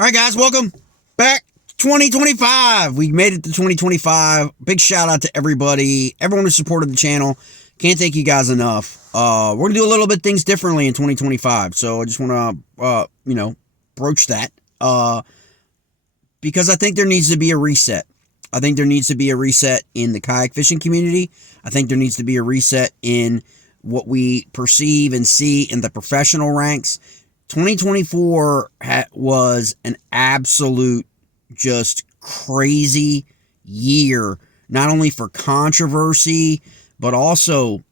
All right, guys, welcome back to 2025. We made it to 2025. Big shout out to everybody, everyone who supported the channel. Can't thank you guys enough. We're going to do a little bit things differently in 2025. So I just want to, broach that because I think there needs to be a reset. I think there needs to be a reset in the kayak fishing community. I think there needs to be a reset in what we perceive and see in the professional ranks. 2024 was an absolute just crazy year, not only for controversy, but also,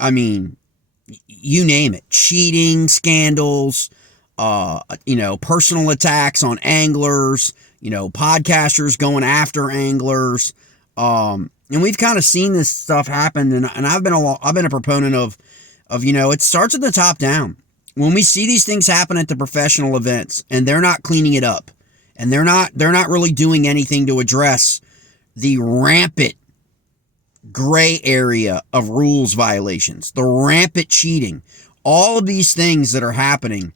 I mean, you name it, cheating, scandals, personal attacks on anglers, podcasters going after anglers. And we've kind of seen this stuff happen. And I've been a proponent of, it starts at the top down. When we see these things happen at the professional events and they're not cleaning it up and they're not really doing anything to address the rampant gray area of rules violations, the rampant cheating, all of these things that are happening,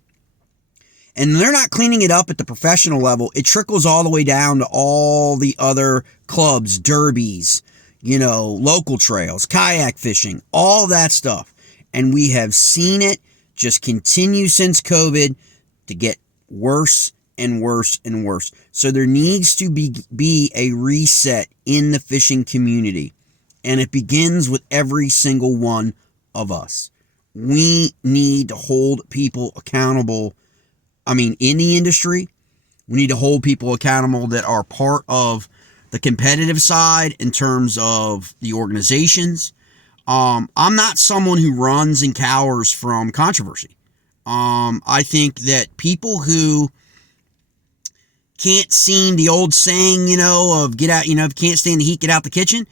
and they're not cleaning it up at the professional level, it trickles all the way down to all the other clubs, derbies, local trails, kayak fishing, all that stuff. And we have seen it just continue since COVID to get worse and worse and worse. So there needs to be a reset in the fishing community. And it begins with every single one of us. We need to hold people accountable. In the industry, we need to hold people accountable that are part of the competitive side in terms of the organizations. I'm not someone who runs and cowers from controversy. I think that people who can't seem the old saying, of get out, if you can't stand the heat, get out the kitchen.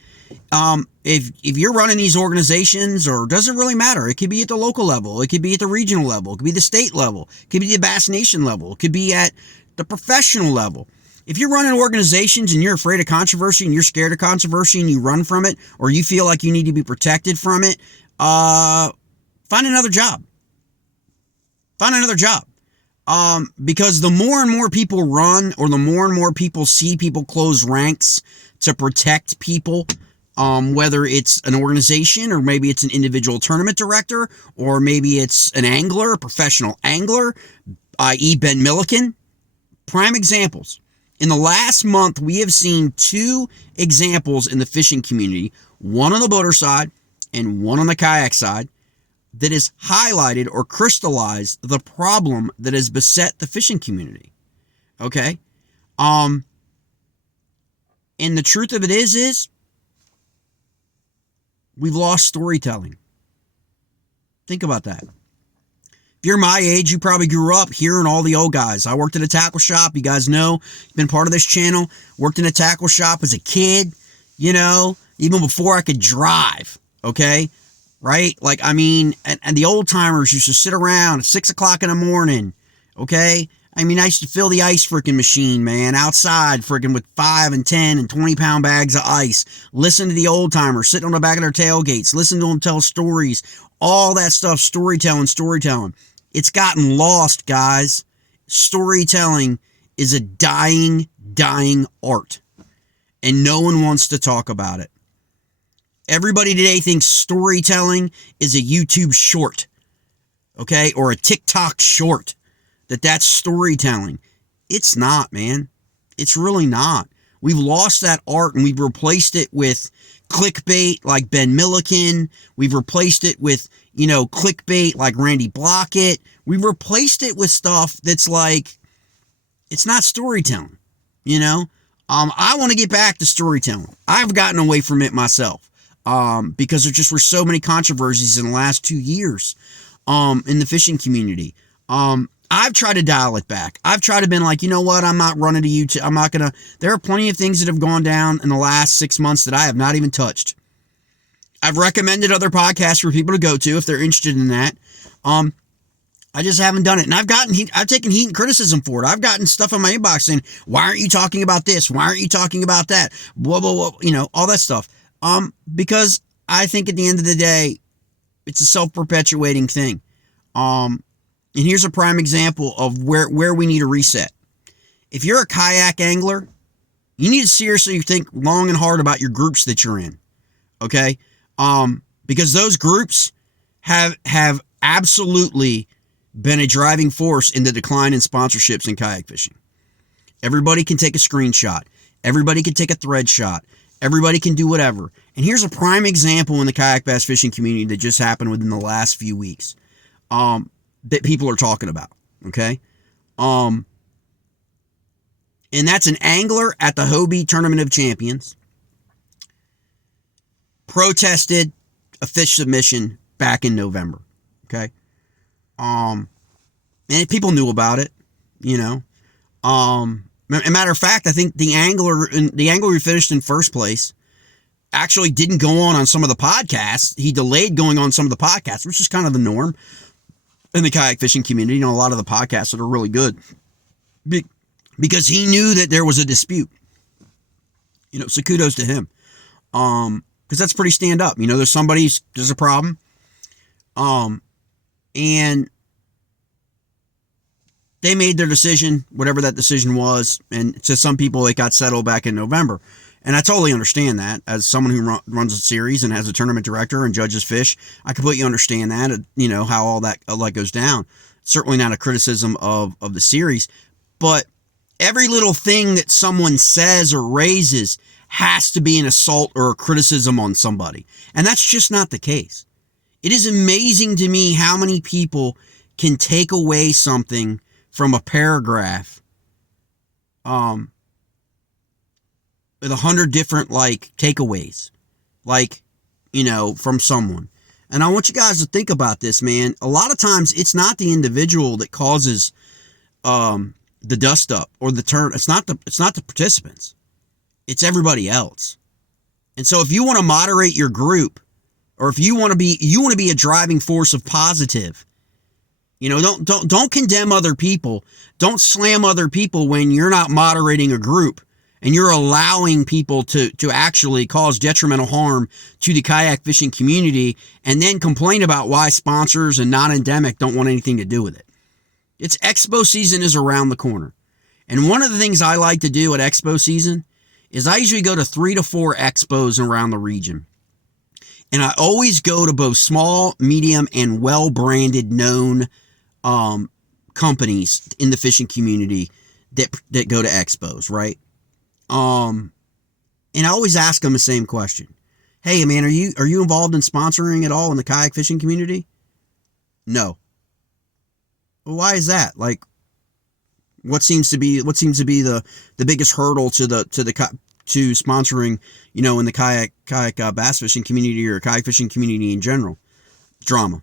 If you're running these organizations, or doesn't really matter, it could be at the local level, it could be at the regional level, it could be the state level, it could be the Bass Nation level, it could be at the professional level. If you're running organizations and you're afraid of controversy and you're scared of controversy and you run from it, or you feel like you need to be protected from it, find another job. Find another job. Because the more and more people run, or the more and more people see people close ranks to protect people, whether it's an organization, or maybe it's an individual tournament director, or maybe it's an angler, a professional angler, i.e. Ben Milliken. Prime examples. In the last month, we have seen two examples in the fishing community, one on the boater side and one on the kayak side, that has highlighted or crystallized the problem that has beset the fishing community. Okay? And the truth of it is we've lost storytelling. Think about that. If you're my age, you probably grew up hearing all the old guys. I worked at a tackle shop. You guys know, been part of this channel. Worked in a tackle shop as a kid, even before I could drive. Okay? Right? And the old timers used to sit around at 6 o'clock in the morning. Okay? I used to fill the ice freaking machine, man, outside freaking with 5 and 10 and 20 pound bags of ice. Listen to the old timers sitting on the back of their tailgates. Listen to them tell stories. All that stuff, storytelling. It's gotten lost, guys. Storytelling is a dying art. And no one wants to talk about it. Everybody today thinks storytelling is a YouTube short, okay, or a TikTok short, that's storytelling. It's not, man. It's really not. We've lost that art, and we've replaced it with clickbait like Ben Milliken. We've replaced it with, clickbait like Randy Blockett. We've replaced it with stuff that's like, it's not storytelling, I want to get back to storytelling. I've gotten away from it myself. Because there just were so many controversies in the last 2 years, in the fishing community. I've tried to dial it back. I've tried to been like, you know what? I'm not running to YouTube. There are plenty of things that have gone down in the last 6 months that I have not even touched. I've recommended other podcasts for people to go to if they're interested in that. I just haven't done it. And I've taken heat and criticism for it. I've gotten stuff on my inbox saying, why aren't you talking about this? Why aren't you talking about that? Blah, blah, blah, all that stuff. Because I think at the end of the day, it's a self-perpetuating thing. And here's a prime example of where we need a reset. if you're a kayak angler, you need to seriously think long and hard about your groups that you're in. Okay? Because those groups have absolutely been a driving force in the decline in sponsorships in kayak fishing. Everybody can take a screenshot. Everybody can take a thread shot. Everybody can do whatever. And here's a prime example in the kayak bass fishing community that just happened within the last few weeks that people are talking about. Okay? And that's an angler at the Hobie Tournament of Champions protested a fish submission back in November. Okay? And people knew about it, you know. As a matter of fact, I think the angler who finished in first place actually didn't go on some of the podcasts. He delayed going on some of the podcasts, which is kind of the norm in the kayak fishing community. You know, a lot of the podcasts that are really good because he knew that there was a dispute. You know, so kudos to him. Because that's pretty stand up. You know, there's a problem. And they made their decision, whatever that decision was, and to some people it got settled back in November. And I totally understand that. As someone who runs a series and has a tournament director and judges fish, I completely understand that, you know, how all that goes down. Certainly not a criticism of the series, but every little thing that someone says or raises has to be an assault or a criticism on somebody. And that's just not the case. It is amazing to me how many people can take away something from a paragraph with 100 different takeaways, you know, from someone. And I want you guys to think about this, man. A lot of times it's not the individual that causes the dust up or the turn. It's not the participants. It's everybody else. And so if you want to moderate your group, or if you want to be a driving force of positive, you know, don't condemn other people. Don't slam other people when you're not moderating a group and you're allowing people to actually cause detrimental harm to the kayak fishing community and then complain about why sponsors and non-endemic don't want anything to do with it. It's expo season is around the corner. And one of the things I like to do at expo season is I usually go to 3 to 4 expos around the region. And I always go to both small, medium, and well-branded known companies in the fishing community that go to expos, right? And I always ask them the same question. Hey, man, are you involved in sponsoring at all in the kayak fishing community? No. Well, why is that? Like, what seems to be the biggest hurdle to sponsoring, you know, in the kayak bass fishing community or kayak fishing community in general? Drama.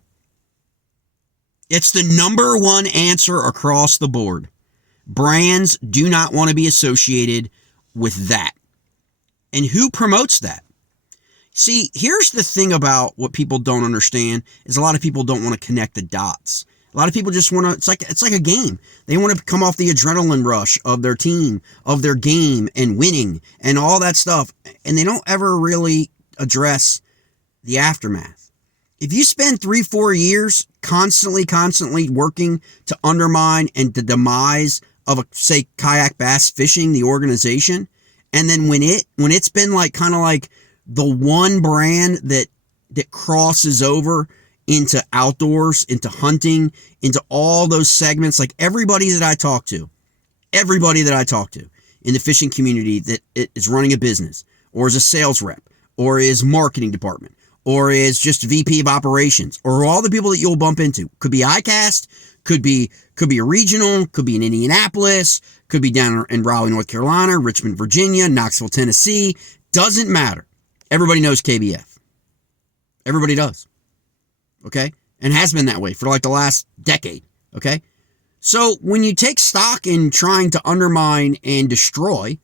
It's the number one answer across the board. Brands do not want to be associated with that. And who promotes that? See, here's the thing about what people don't understand is a lot of people don't want to connect the dots. A lot of people just want to, it's like a game. They want to come off the adrenaline rush of their team, of their game and winning and all that stuff. And they don't ever really address the aftermath. If you spend 3-4 years constantly working to undermine and the demise of say kayak bass fishing, the organization, and then when it's been kind of like the one brand that crosses over into outdoors, into hunting, into all those segments, like everybody that I talk to in the fishing community that is running a business or is a sales rep or is marketing department or is just VP of operations or all the people that you'll bump into. Could be ICAST, could be a regional, could be in Indianapolis, could be down in Raleigh, North Carolina, Richmond, Virginia, Knoxville, Tennessee. Doesn't matter. Everybody knows KBF. Everybody does. Okay? And has been that way for the last decade. Okay? So when you take stock in trying to undermine and destroy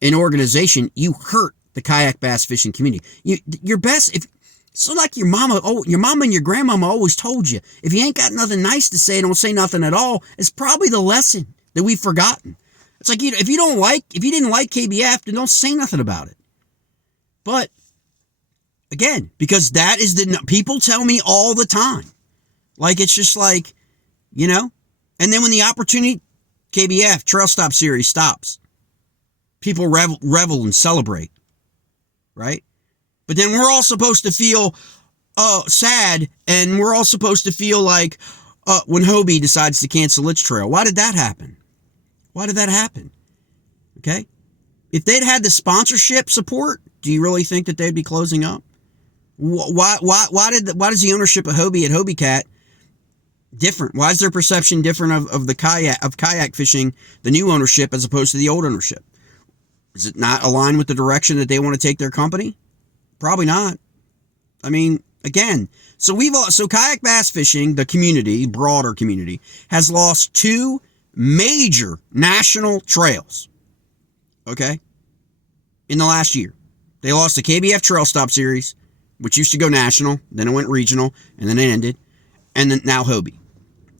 an organization, you hurt the kayak bass fishing community. Your best, your mama and your grandmama always told you, if you ain't got nothing nice to say, don't say nothing at all. It's probably the lesson that we've forgotten. It's like, if you didn't like KBF, then don't say nothing about it. But again, because that is people tell me all the time. It's just you know, and then when the opportunity KBF Trail Stop Series stops. People revel and celebrate, right? But then we're all supposed to feel sad, and we're all supposed to feel like when Hobie decides to cancel its trail. Why did that happen? Why did that happen? Okay? If they'd had the sponsorship support, do you really think that they'd be closing up? Why does the ownership of Hobie at Hobie Cat different? Why is their perception different of the kayak fishing, the new ownership as opposed to the old ownership? Is it not aligned with the direction that they want to take their company? Probably not. I mean, again, so kayak bass fishing, the community, broader community, has lost 2 major national trails. Okay? In the last year. They lost the KBF Trail Stop Series, which used to go national, then it went regional, and then it ended, and then now Hobie.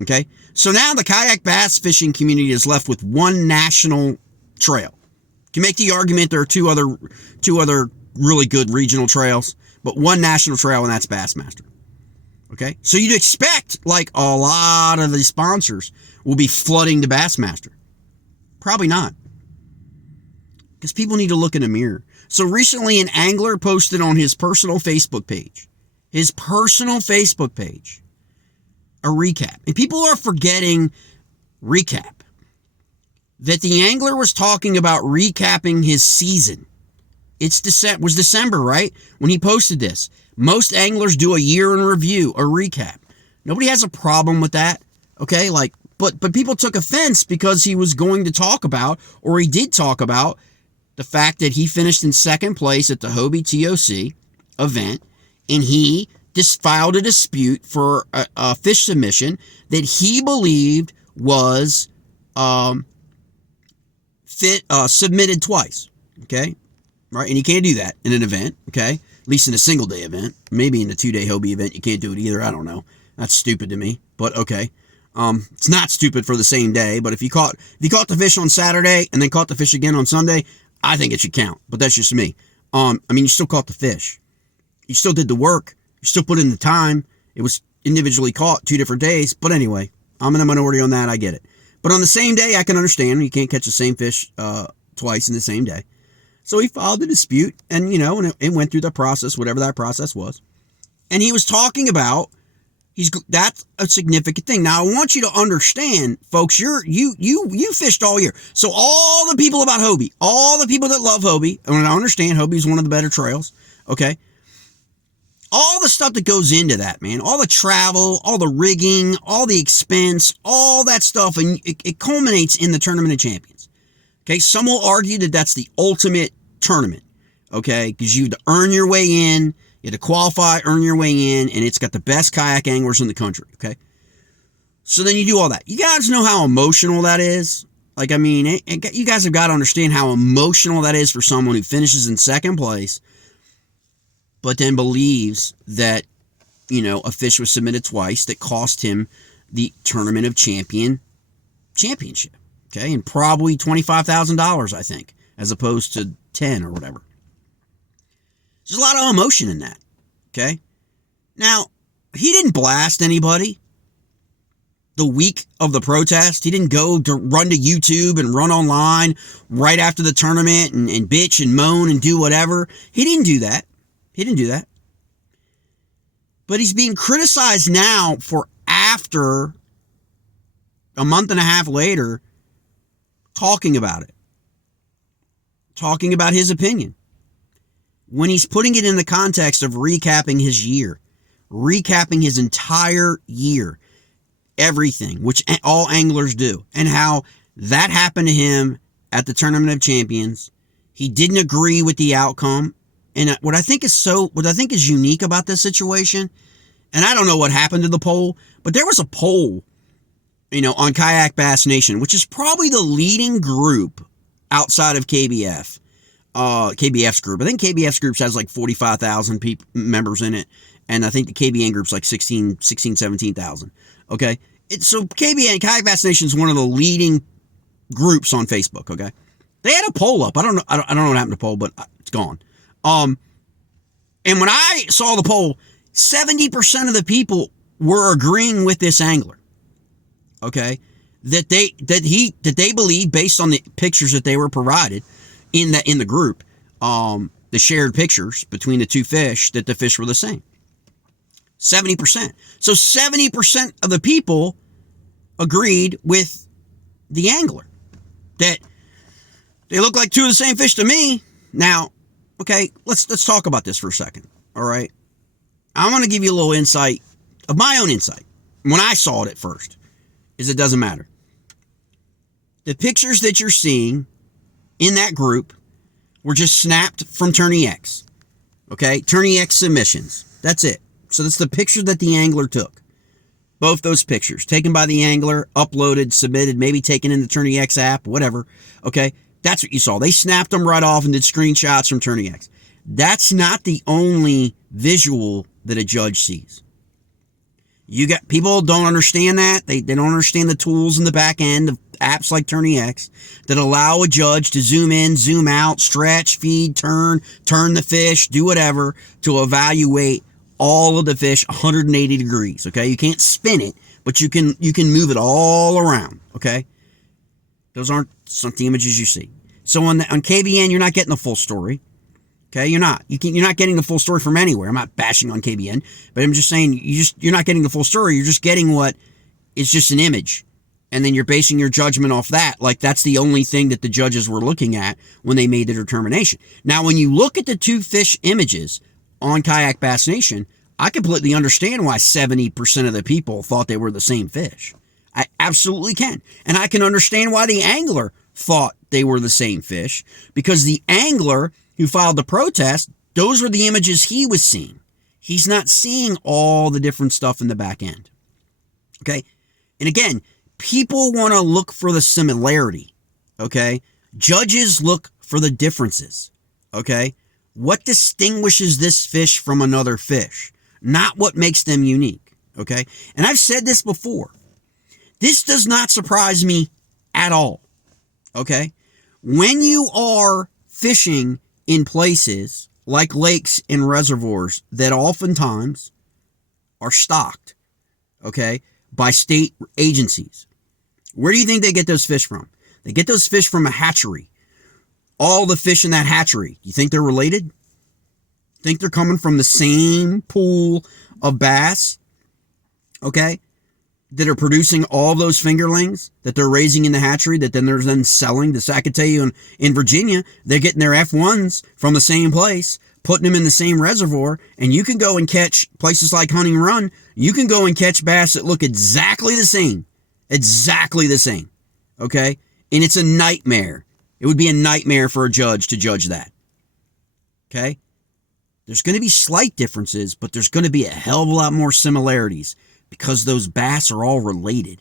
Okay? So now the kayak bass fishing community is left with 1 national trail. You can make the argument there are two other really good regional trails, but 1 national trail, and that's Bassmaster. Okay? So you'd expect, like, a lot of the sponsors will be flooding to Bassmaster. Probably not. Because people need to look in the mirror. So recently an angler posted on his personal Facebook page, a recap. And people are forgetting recap. That the angler was talking about recapping his season. Was December, right? When he posted this. Most anglers do a year in review, a recap. Nobody has a problem with that. Okay, but people took offense because he was going to talk about, or he did talk about, the fact that he finished in second place at the Hobie TOC event, and he just filed a dispute for a fish submission that he believed was submitted twice. Okay, right, and you can't do that in an event. Okay, at least in a single day event. Maybe in a 2-day Hobie event you can't do it either. I don't know. That's stupid to me, but okay. It's not stupid for the same day, but if you caught the fish on Saturday and then caught the fish again on Sunday, I think it should count, but that's just me. You still caught the fish. You still did the work. You still put in the time. It was individually caught 2 different days, but anyway, I'm in a minority on that. I get it. But on the same day, I can understand you can't catch the same fish twice in the same day. So he filed a dispute, and it went through the process, whatever that process was. And he was talking about that's a significant thing. Now I want you to understand, folks. You fished all year, so all the people about Hobie, all the people that love Hobie, and I understand Hobie's one of the better trails. Okay, all the stuff that goes into that, man, all the travel, all the rigging, all the expense, all that stuff, and it culminates in the Tournament of Champions. Okay, some will argue that that's the ultimate tournament. Okay, because you have to earn your way in. You had to qualify, earn your way in, and it's got the best kayak anglers in the country, okay? So then you do all that. You guys know how emotional that is? You guys have got to understand how emotional that is for someone who finishes in second place, but then believes that, a fish was submitted twice that cost him the Tournament of Championship, okay? And probably $25,000, I think, as opposed to 10 or whatever. There's a lot of emotion in that, okay? Now, he didn't blast anybody the week of the protest. He didn't go to run to YouTube and run online right after the tournament and bitch and moan and do whatever. He didn't do that. But he's being criticized now for after a month and a half later talking about it. Talking about his opinion. When he's putting it in the context of recapping his year, recapping his entire year, everything, which all anglers do, and how that happened to him at the Tournament of Champions. He didn't agree with the outcome. And what I think is unique about this situation, and I don't know what happened to the poll, but there was a poll, on Kayak Bass Nation, which is probably the leading group outside of KBF. KBF's group. I think KBF's group has like 45,000 members in it. And I think the KBN group's like 17,000. Okay. So KBN, Kayak Bass Nation, is one of the leading groups on Facebook. Okay. They had a poll up. I don't know what happened to the poll, but it's gone. And when I saw the poll, 70% of the people were agreeing with this angler. Okay. that they believe, based on the pictures that they were provided in the group, the shared pictures between the two fish, that the fish were the same. 70%. So 70% of the people agreed with the angler that they look like two of the same fish to me. Now, okay, let's talk about this for a second. All right, I'm going to give you a little insight of my own insight when I saw it at first. Is it doesn't matter. The pictures that you're seeing in that group were just snapped from Tourney X. Okay, Tourney X submissions. That's it. So that's the picture that the angler took. Both those pictures taken by the angler, uploaded, submitted, maybe taken in the Tourney X app, whatever. Okay, that's what you saw. They snapped them right off and did screenshots from Tourney X. That's not the only visual that a judge sees. You got people don't understand that. They don't understand the tools in the back end of apps like Tourney X that allow a judge to zoom in, zoom out, stretch, feed, turn the fish, do whatever to evaluate all of the fish 180 degrees. Okay, you can't spin it, but you can move it all around. Okay, those aren't some of the images you see. So on KBN, you're not getting the full story. Okay, you're not. You're not getting the full story from anywhere. I'm not bashing on KBN, but I'm just saying you're not getting the full story. You're just getting what is just an image, and then you're basing your judgment off that. Like that's the only thing that the judges were looking at when they made the determination. Now, when you look at the two fish images on Kayak Bass Nation, I completely understand why 70% of the people thought they were the same fish. I absolutely can, and I can understand why the angler thought they were the same fish, because the angler who filed the protest, those were the images he was seeing. He's not seeing all the different stuff in the back end. Okay? And again, people want to look for the similarity. Okay? Judges look for the differences. Okay? What distinguishes this fish from another fish? Not what makes them unique. Okay? And I've said this before. This does not surprise me at all. Okay? When you are fishing in places like lakes and reservoirs that oftentimes are stocked, okay, by state agencies, where do you think they get those fish from? They get those fish from a hatchery. All the fish in that hatchery, you think they're related? Think they're coming from the same pool of bass, okay, that are producing all those fingerlings that they're raising in the hatchery that then they're then selling? This, I could tell you in Virginia, they're getting their F1s from the same place, putting them in the same reservoir, and you can go and catch places like Hunting Run. You can go and catch bass that look exactly the same. Exactly the same. Okay? And it's a nightmare. It would be a nightmare for a judge to judge that. Okay? There's going to be slight differences, but there's going to be a hell of a lot more similarities, because those bass are all related.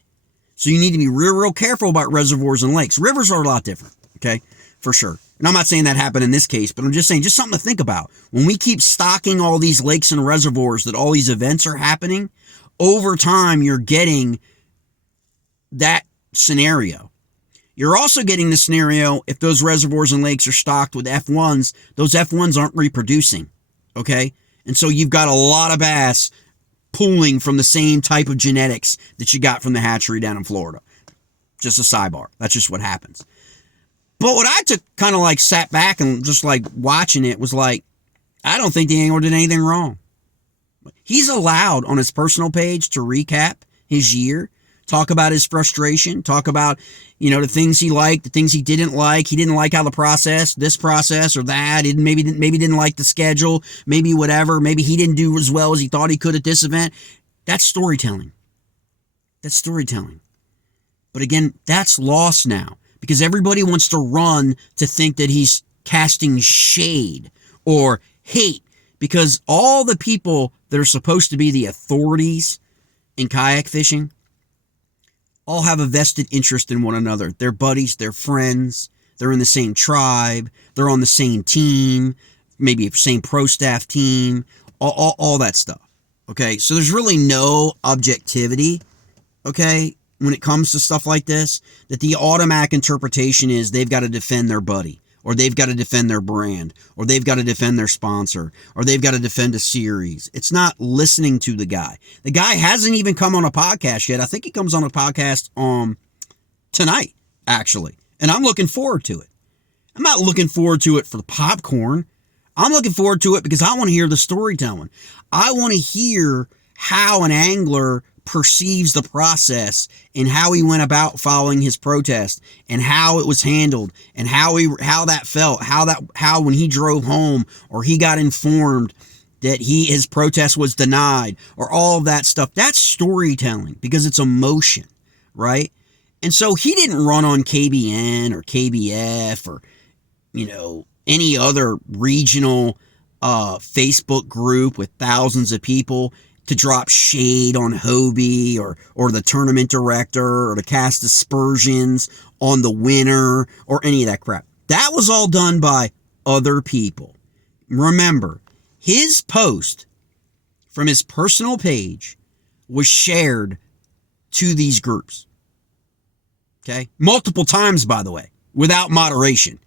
So you need to be real, real careful about reservoirs and lakes. Rivers are a lot different, okay, for sure. And I'm not saying that happened in this case, but I'm just saying, just something to think about. When we keep stocking all these lakes and reservoirs that all these events are happening, over time you're getting that scenario. You're also getting the scenario if those reservoirs and lakes are stocked with F1s, those F1s aren't reproducing, okay? And so you've got a lot of bass pooling from the same type of genetics that you got from the hatchery down in Florida. Just a sidebar. That's just what happens. But what I took, kind of like sat back and just like watching it, was like, I don't think the angler did anything wrong. He's allowed on his personal page to recap his year, talk about his frustration, talk about, the things he liked, the things he didn't like. He didn't like how this process or that. Maybe didn't like the schedule, maybe whatever. Maybe he didn't do as well as he thought he could at this event. That's storytelling. That's storytelling. But again, that's lost now, because everybody wants to run to think that he's casting shade or hate, because all the people that are supposed to be the authorities in kayak fishing all have a vested interest in one another. They're buddies, they're friends, they're in the same tribe, they're on the same team, maybe same pro staff team, all that stuff. Okay, so there's really no objectivity, okay, when it comes to stuff like this, that the automatic interpretation is they've got to defend their buddy, or they've got to defend their brand, or they've got to defend their sponsor, or they've got to defend a series. It's not listening to the guy. The guy hasn't even come on a podcast yet. I think he comes on a podcast tonight, actually. And I'm looking forward to it. I'm not looking forward to it for the popcorn. I'm looking forward to it because I want to hear the storytelling. I want to hear how an angler perceives the process and how he went about following his protest and how it was handled and how that felt, how when he drove home or he got informed that his protest was denied or all of that stuff. That's storytelling because it's emotion, right? And so he didn't run on KBN or KBF or, any other regional Facebook group with thousands of people to drop shade on Hobie or the tournament director or to cast aspersions on the winner or any of that crap. That was all done by other people. Remember, his post from his personal page was shared to these groups. Okay? Multiple times, by the way, without moderation.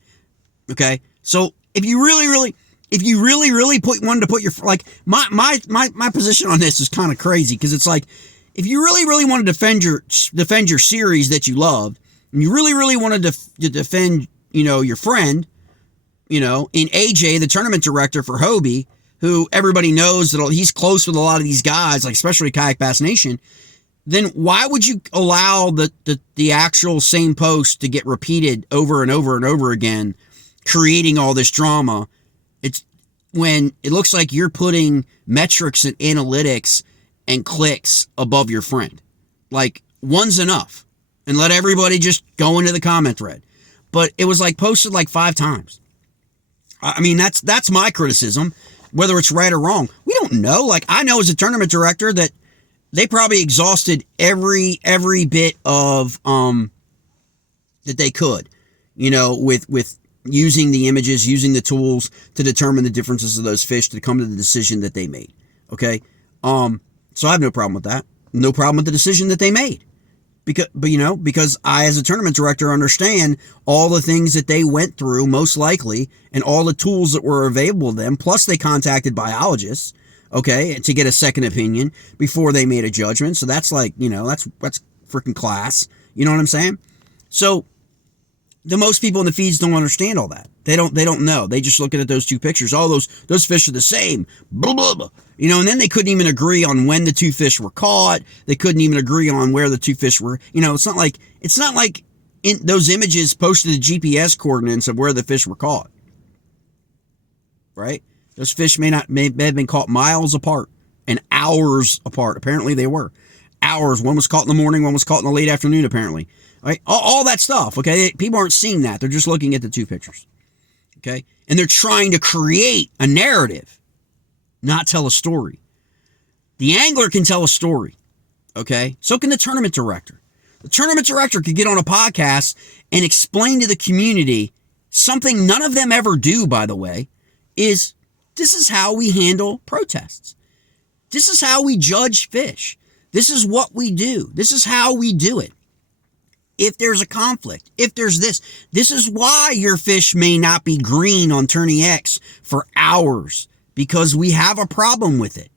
Okay? So if you really wanted to put your, like, my position on this is kind of crazy because it's like, if you really want to defend your series that you loved, and you really wanted to defend, your friend, in AJ, the tournament director for Hobie, who everybody knows that he's close with a lot of these guys, like especially Kayak Bass Nation, then why would you allow the actual same post to get repeated over and over and over again, creating all this drama? It's when it looks like you're putting metrics and analytics and clicks above your friend. Like, one's enough. And let everybody just go into the comment thread. But it was like posted like 5 times. I mean, that's my criticism. Whether it's right or wrong, we don't know. Like, I know as a tournament director that they probably exhausted every bit of that they could, with using the images, using the tools to determine the differences of those fish to come to the decision that they made. Okay? So I have no problem with that. No problem with the decision that they made. Because I, as a tournament director, understand all the things that they went through, most likely, and all the tools that were available to them. Plus, they contacted biologists, okay, to get a second opinion before they made a judgment. So that's like, that's freaking class. You know what I'm saying? So the most people in the feeds don't understand all that. They don't know. They just look at those 2 pictures. All those fish are the same. Blah, blah, blah. And then they couldn't even agree on when the 2 fish were caught. They couldn't even agree on where the 2 fish were. It's not like in those images posted the GPS coordinates of where the fish were caught. Right? Those fish may have been caught miles apart and hours apart. Apparently they were. Hours. One was caught in the morning, one was caught in the late afternoon, apparently. Right? All that stuff, okay? People aren't seeing that. They're just looking at the 2 pictures. Okay? And they're trying to create a narrative, not tell a story. The angler can tell a story. Okay? So can the tournament director. The tournament director could get on a podcast and explain to the community something none of them ever do, by the way, is this is how we handle protests. This is how we judge fish. This is what we do. This is how we do it. If there's a conflict, if there's this is why your fish may not be green on Tourney X for hours, because we have a problem with it.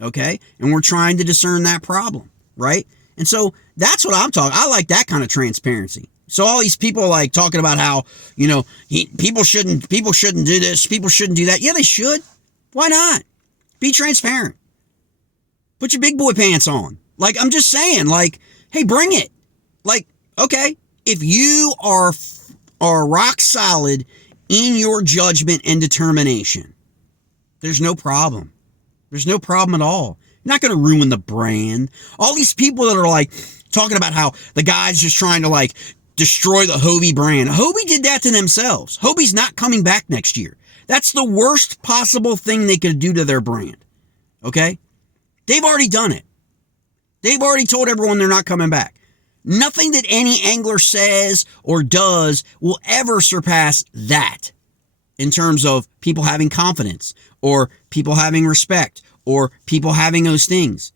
Okay? And we're trying to discern that problem, right? And so that's what I'm talking. I like that kind of transparency. So all these people like talking about how, people shouldn't do this, people shouldn't do that. Yeah, they should. Why not? Be transparent. Put your big boy pants on. Like, I'm just saying, like, hey, bring it. Like, okay, if you are rock solid in your judgment and determination, there's no problem. There's no problem at all. You're not going to ruin the brand. All these people that are like talking about how the guy's just trying to like destroy the Hobie brand. Hobie did that to themselves. Hobie's not coming back next year. That's the worst possible thing they could do to their brand. Okay? They've already done it. They've already told everyone they're not coming back. Nothing that any angler says or does will ever surpass that in terms of people having confidence or people having respect or people having those things.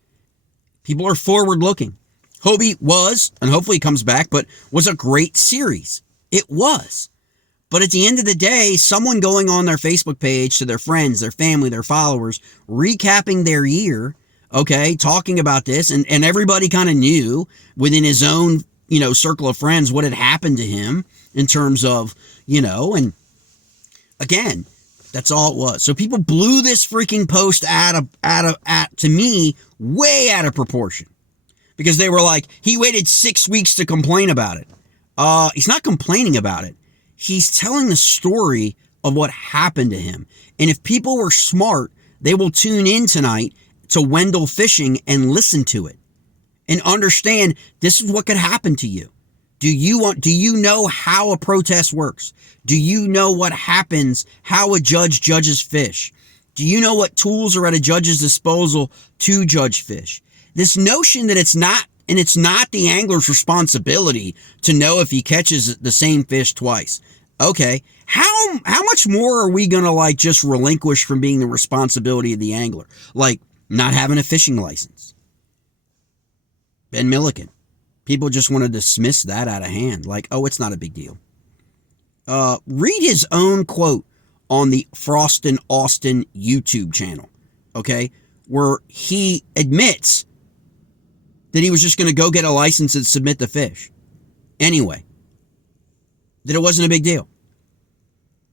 People are forward looking. Hobie was, and hopefully he comes back, but was a great series. It was. But at the end of the day, someone going on their Facebook page to their friends, their family, their followers, recapping their year, okay, talking about this, and everybody kind of knew within his own circle of friends what had happened to him in terms of, and again, that's all it was. So people blew this freaking post to me, way out of proportion, because they were like, he waited 6 weeks to complain about it. He's not complaining about it. He's telling the story of what happened to him. And if people were smart, they will tune in tonight to Wendell Fishing and listen to it and understand this is what could happen to you. Do you know how a protest works? Do you know what happens, how a judge judges fish? Do you know what tools are at a judge's disposal to judge fish? This notion that it's not the angler's responsibility to know if he catches the same fish twice. Okay, how much more are we gonna just relinquish from being the responsibility of the angler? Like not having a fishing license. Ben Milliken. People just want to dismiss that out of hand. Like, oh, it's not a big deal. Read his own quote on the Frost and Austin YouTube channel, okay, where he admits that he was just going to go get a license and submit the fish. Anyway, that it wasn't a big deal.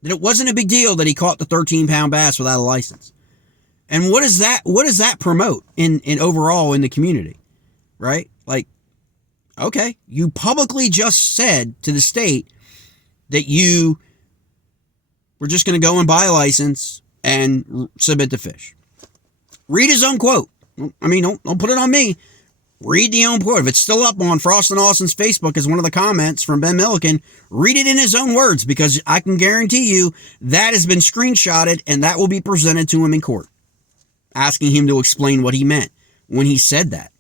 That it wasn't a big deal that he caught the 13-pound bass without a license. And what does that promote in overall in the community, right? Like, okay, you publicly just said to the state that you were just going to go and buy a license and submit the fish. Read his own quote. I mean, don't put it on me. Read the own quote. If it's still up on Frost and Austin's Facebook as one of the comments from Ben Milliken, read it in his own words, because I can guarantee you that has been screenshotted and that will be presented to him in court, asking him to explain what he meant when he said that.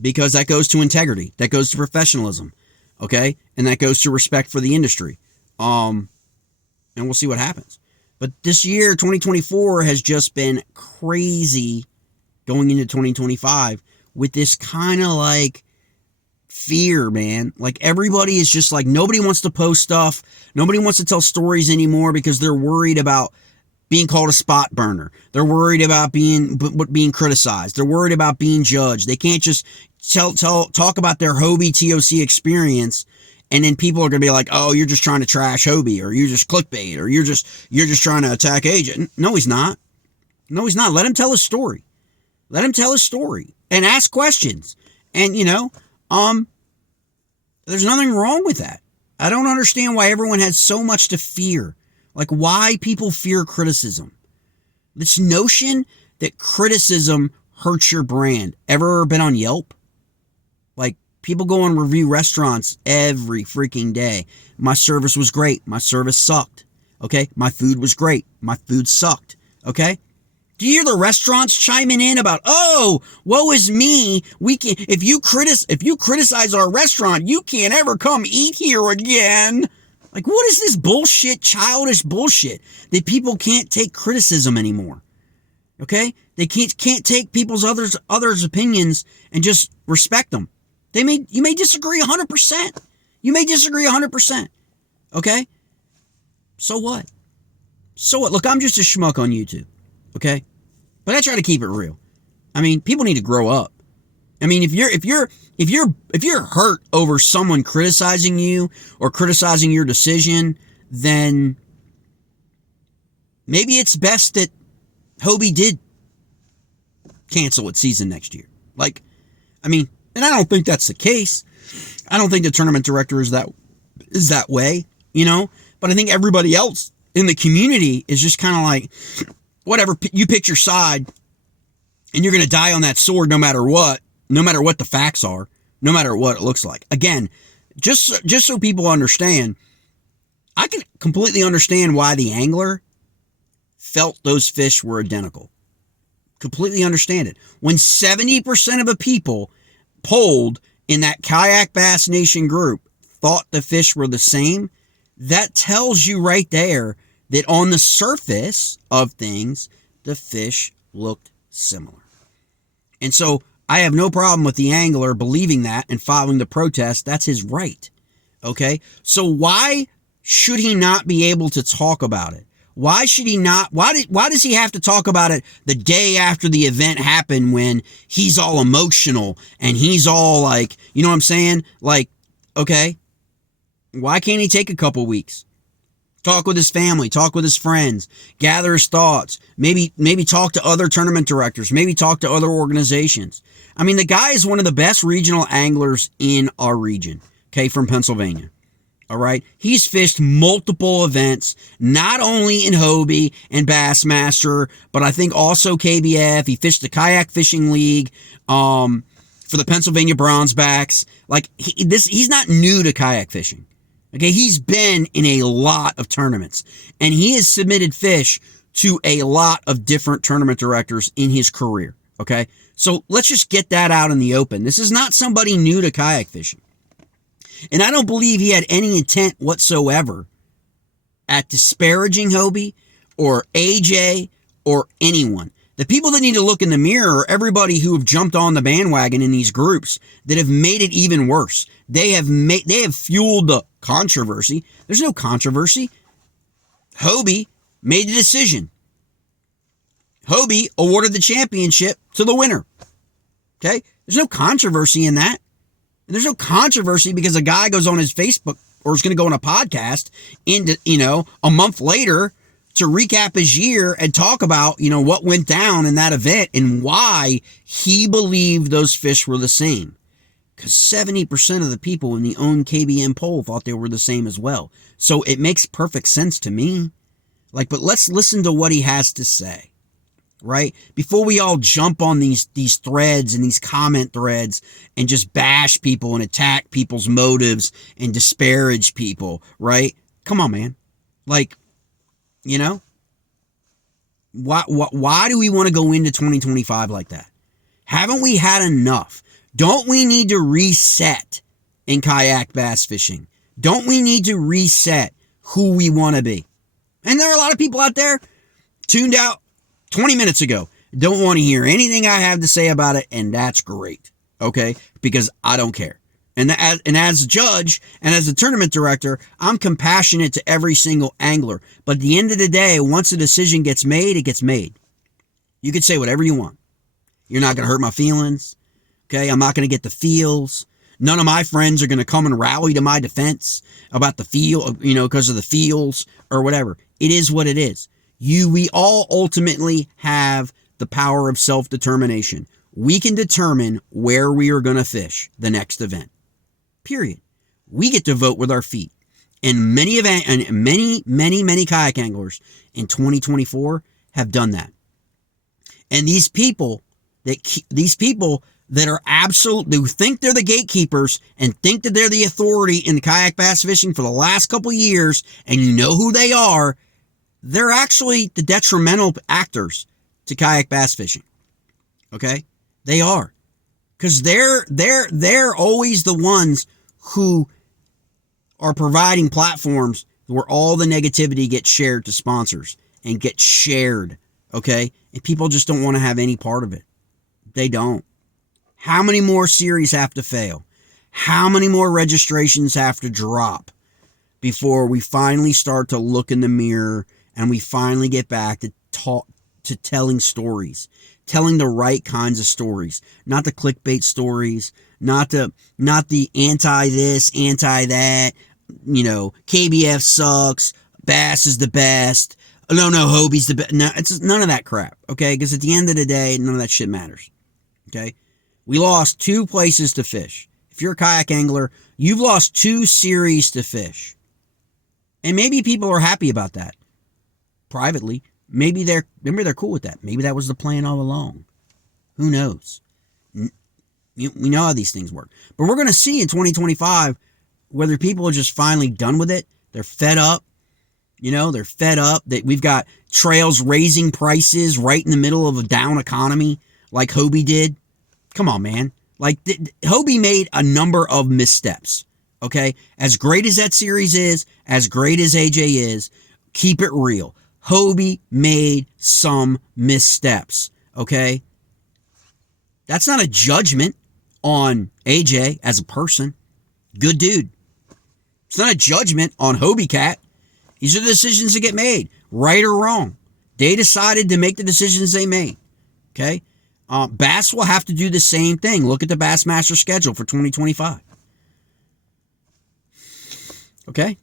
Because that goes to integrity, that goes to professionalism, okay? And that goes to respect for the industry. And we'll see what happens. But this year, 2024, has just been crazy going into 2025 with this kind of fear, man. Like everybody is just nobody wants to post stuff. Nobody wants to tell stories anymore because they're worried about being called a spot burner. They're worried about being criticized. They're worried about being judged. They can't just talk about their Hobie TOC experience, and then people are going to be like, "Oh, you're just trying to trash Hobie, or you're just clickbait, or you're just trying to attack Agent." No, he's not. No, he's not. Let him tell his story. Let him tell his story and ask questions. And there's nothing wrong with that. I don't understand why everyone has so much to fear. Like, why people fear criticism. This notion that criticism hurts your brand. Ever been on Yelp? Like, people go and review restaurants every freaking day. My service was great. My service sucked. Okay? My food was great. My food sucked. Okay? Do you hear the restaurants chiming in about, oh, woe is me. If you criticize our restaurant, you can't ever come eat here again. Like, what is this bullshit, childish bullshit that people can't take criticism anymore? Okay? They can't take people's others' opinions and just respect them. You may disagree 100%. You may disagree 100%. Okay? So what? So what? Look, I'm just a schmuck on YouTube. Okay? But I try to keep it real. I mean, people need to grow up. I mean, if you're hurt over someone criticizing you or criticizing your decision, then maybe it's best that Hobie did cancel its season next year. Like, I mean, and I don't think that's the case. I don't think the tournament director is that way, but I think everybody else in the community is just kind of like, whatever, you pick your side and you're going to die on that sword no matter what the facts are, no matter what it looks like. Again, just so people understand, I can completely understand why the angler felt those fish were identical. Completely understand it. When 70% of the people polled in that Kayak Bass Nation group thought the fish were the same, that tells you right there that on the surface of things, the fish looked similar. And so I have no problem with the angler believing that and following the protest. That's his right. Okay? So why should he not be able to talk about it? Why should he not? Why does he have to talk about it the day after the event happened when he's all emotional and he's all like, you know what I'm saying? Like, okay, why can't he take a couple weeks? Talk with his family, talk with his friends, gather his thoughts, maybe talk to other tournament directors, maybe talk to other organizations. I mean, the guy is one of the best regional anglers in our region, okay, from Pennsylvania. All right. He's fished multiple events, not only in Hobie and Bassmaster, but I think also KBF. He fished the Kayak Fishing League for the Pennsylvania Bronzebacks. Like, he's not new to kayak fishing. Okay. He's been in a lot of tournaments, and he has submitted fish to a lot of different tournament directors in his career. Okay. So let's just get that out in the open. This is not somebody new to kayak fishing. And I don't believe he had any intent whatsoever at disparaging Hobie or AJ or anyone. The people that need to look in the mirror are everybody who have jumped on the bandwagon in these groups that have made it even worse. They have fueled the controversy. There's no controversy. Hobie made the decision. Hobie awarded the championship to the winner. Okay? There's no controversy in that. And there's no controversy because a guy goes on his Facebook or is going to go on a podcast a month later to recap his year and talk about, what went down in that event and why he believed those fish were the same. Because 70% of the people in the own KBM poll thought they were the same as well. So it makes perfect sense to me. But let's listen to what he has to say. Right? Before we all jump on these threads and these comment threads and just bash people and attack people's motives and disparage people, right? Come on, man. Why do we want to go into 2025 like that? Haven't we had enough? Don't we need to reset in kayak bass fishing? Don't we need to reset who we want to be? And there are a lot of people out there tuned out 20 minutes ago, don't want to hear anything I have to say about it, and that's great, okay? Because I don't care. And as a judge and as a tournament director, I'm compassionate to every single angler. But at the end of the day, once a decision gets made, it gets made. You can say whatever you want. You're not going to hurt my feelings, okay? I'm not going to get the feels. None of my friends are going to come and rally to my defense about the feel, because of the feels or whatever. It is what it is. We all ultimately have the power of self-determination. We can determine where we are going to fish the next event. Period. We get to vote with our feet. And many kayak anglers in 2024 have done that. And these people that are absolutely, who think they're the gatekeepers and think that they're the authority in kayak bass fishing for the last couple of years, and you know who they are, they're actually the detrimental actors to kayak bass fishing. Okay? They are. Because they're always the ones who are providing platforms where all the negativity gets shared to sponsors and gets shared. Okay? And people just don't want to have any part of it. They don't. How many more series have to fail? How many more registrations have to drop before we finally start to look in the mirror and we finally get back to telling stories, telling the right kinds of stories, not the clickbait stories, not the anti this, anti that, KBF sucks, Bass is the best, no, Hobie's the best. No, it's none of that crap, okay? Because at the end of the day, none of that shit matters, okay? We lost 2 places to fish. If you're a kayak angler, you've lost 2 series to fish. And maybe people are happy about that. Privately, maybe they're cool with that. Maybe that was the plan all along. Who knows? We know how these things work. But we're going to see in 2025 whether people are just finally done with it. They're fed up. They're fed up that we've got trails raising prices right in the middle of a down economy like Hobie did. Come on, man. Hobie made a number of missteps. Okay? As great as that series is, as great as AJ is, keep it real. Hobie made some missteps, okay? That's not a judgment on AJ as a person. Good dude. It's not a judgment on Hobie Cat. These are the decisions that get made. right or wrong. They decided to make the decisions they made. Okay? Bass will have to do the same thing. Look at the Bassmaster schedule for 2025. Okay?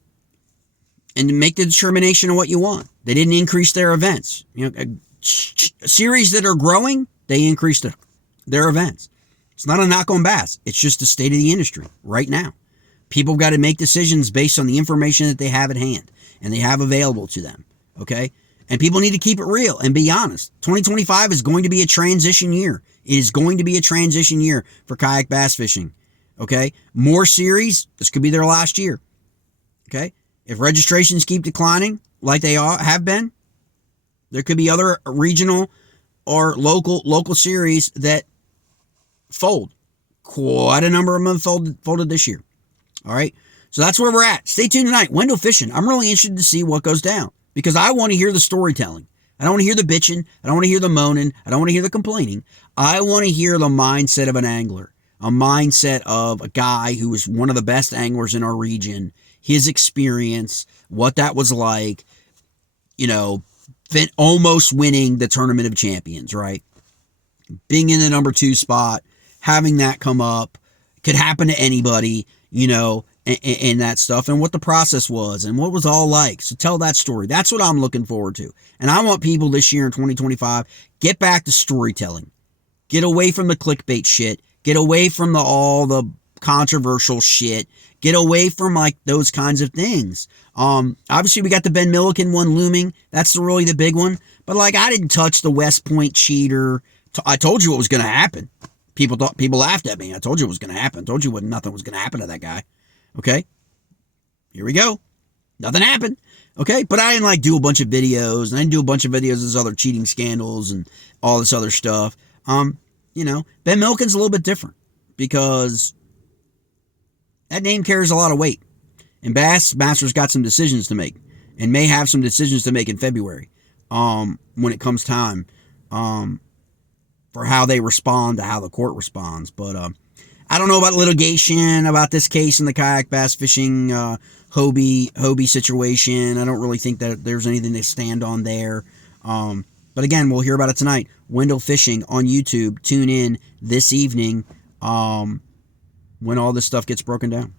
And make the determination of what you want. They didn't increase their events. Series that are growing, they increased their events. It's not a knock on bass. It's just the state of the industry right now. People got to make decisions based on the information that they have at hand and they have available to them. Okay? And people need to keep it real and be honest. 2025 is going to be a transition year. It is going to be a transition year for kayak bass fishing. Okay? More series, this could be their last year. Okay? If registrations keep declining like they have been, there could be other regional or local series that fold. Quite a number of them folded this year. All right? So that's where we're at. Stay tuned tonight. Window fishing. I'm really interested to see what goes down because I want to hear the storytelling. I don't want to hear the bitching. I don't want to hear the moaning. I don't want to hear the complaining. I want to hear the mindset of an angler, a mindset of a guy who was one of the best anglers in our region, his experience, what that was like, almost winning the Tournament of Champions, right? Being in the number 2 spot, having that come up, could happen to anybody, and that stuff, and what the process was, and what it was all like. So tell that story. That's what I'm looking forward to. And I want people this year in 2025, get back to storytelling. Get away from the clickbait shit. Get away from all the controversial shit. Get away from those kinds of things. Obviously we got the Ben Milliken one looming. That's really the big one. But I didn't touch the West Point cheater. I told you what was going to happen. People laughed at me. I told you it was going to happen. I told you nothing was going to happen to that guy. Okay? Here we go. Nothing happened. Okay? But I didn't do a bunch of videos. And I didn't do a bunch of videos of these other cheating scandals and all this other stuff. Ben Milliken's a little bit different because that name carries a lot of weight. And Bassmaster's got some decisions to make and may have some decisions to make in February when it comes time for how they respond to how the court responds. But I don't know about litigation, about this case in the kayak bass fishing Hobie situation. I don't really think that there's anything to stand on there. But again, we'll hear about it tonight. Window fishing on YouTube. Tune in this evening when all this stuff gets broken down.